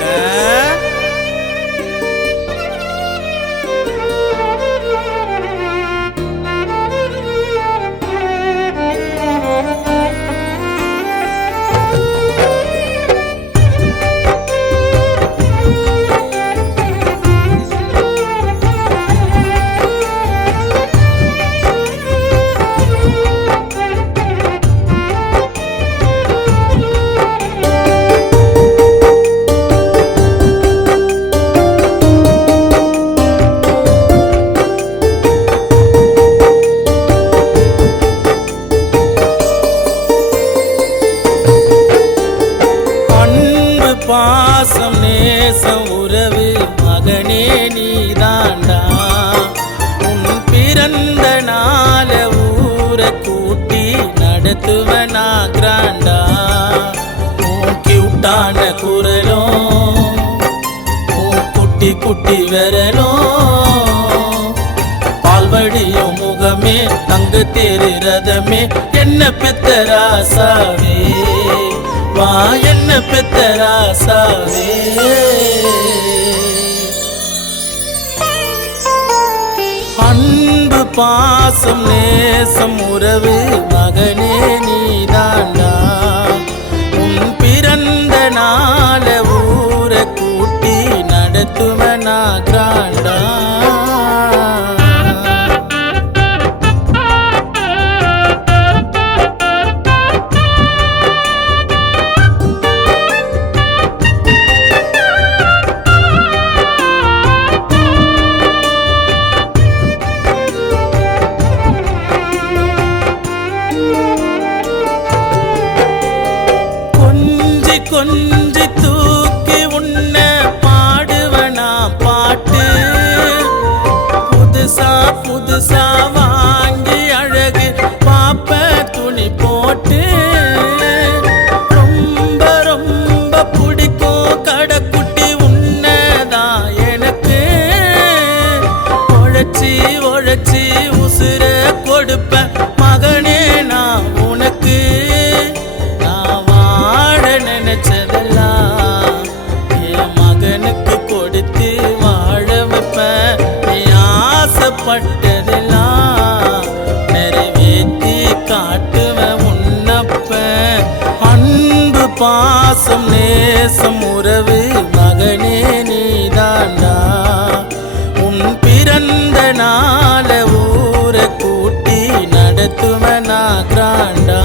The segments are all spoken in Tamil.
வாங்க. பாசம் நேசம் உறவு மகனே நீதாண்டா. உன் பிறந்த நாள ஊரை கூட்டி நடத்துவனா கிராண்டா. உன் கியூட்டான குரலும் உன் குட்டி குட்டி விரலும் பால்வடியும் முகமே தங்க தேரு ரதமே என்ன பெத்த ராசாவே வா என்ன பெத்த ராசாவே. அன்பு பாசம் நேசம் உறவு மகனே நீதாண்டா. உன் பிறந்த நாள ஊரை கூட்டி நடத்துவனா கிராண்டா. கொஞ்சி தூக்கி உன்ன பாடுவனா பாட்டு. புதுசா புதுசா வாங்கி அழகு பாப்ப துணி போட்டு. ரொம்ப ரொம்ப பிடிக்கும் கடைக்குட்டி உன்னதான் எனக்கு. உழைச்சி உழைச்சி உசுர கொடுப்ப மகனே நான் உனக்கு. நினைச்சதெல்லாம் என் மகனுக்கு கொடுத்து வாழ வைப்பேன். நீ ஆசைப்பட்டதெல்லாம் நிறைவேற்றி காட்டுவேன் உன்னப்ப. அன்பு பாசம் நேசம் உறவு மகனே நீதாண்டா. உன் பிறந்த நாள ஊரை கூட்டி நடத்துவனா கிராண்டா.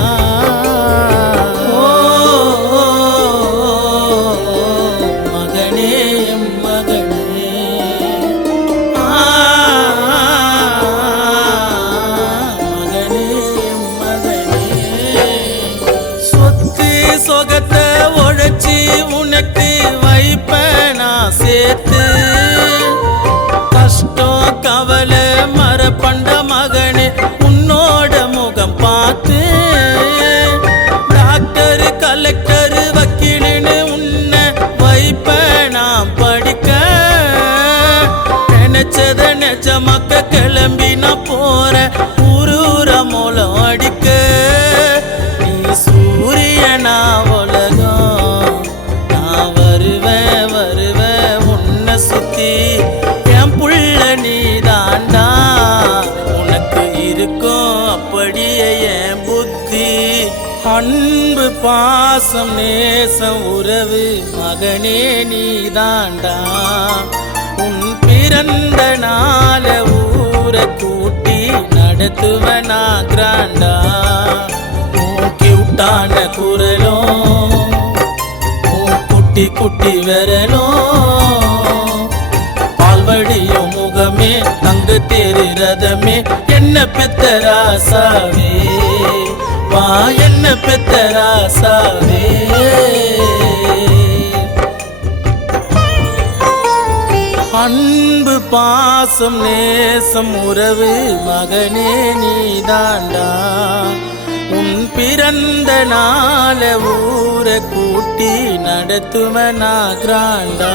சொகத்தை உழைச்சி உனக்கு வைப்பேனா சேர்த்து. கஷ்டம் கவலை மரப்பண்ட மகனே உன்னோட முகம் பார்த்து. டாக்டர் கலெக்டர் வக்கீலுன்னு உன்னை வைப்பேனா படிக்க. நினைச்சத நிஜமாக்க கிளம்பி நான் போற ஊரூர மூலம் அடிக்க. சூரியனா உலகம் நான் வருவேன் வருவேன் உன்னை சுத்தி. என் புள்ள நீ தாண்டா உனக்கு இருக்கும் அப்படியே என் புத்தி. அன்பு பாசம் நேசம் உறவு மகனே நீ தாண்டா. உன் பிறந்த நாள ஊரை கூட்டி நடத்துவனா கிராண்டா. கியூட்டான குரலும் குட்டி குட்டி விரலும் பால்வடியும் முகமே தங்க தேரு ரதமே என்ன பெத்த ராசாவே வா என்ன பெத்த ராசாவே. அன்பு பாசம் நேசம் உறவு மகனே நீதாண்டா. உன் பிறந்த நாள ஊரை கூட்டி நடத்துவனா கிராண்டா.